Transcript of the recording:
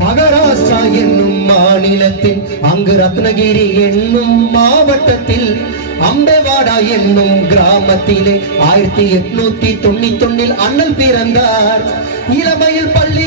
மகாராஷ்டிரா என்னும் மாநிலத்தில் அங்கு ரத்னகிரி என்னும் மாவட்டத்தில் அம்பேவாடா என்னும் கிராமத்திலே 1891 அண்ணல் பிறந்தார். இளமையில் பள்ளி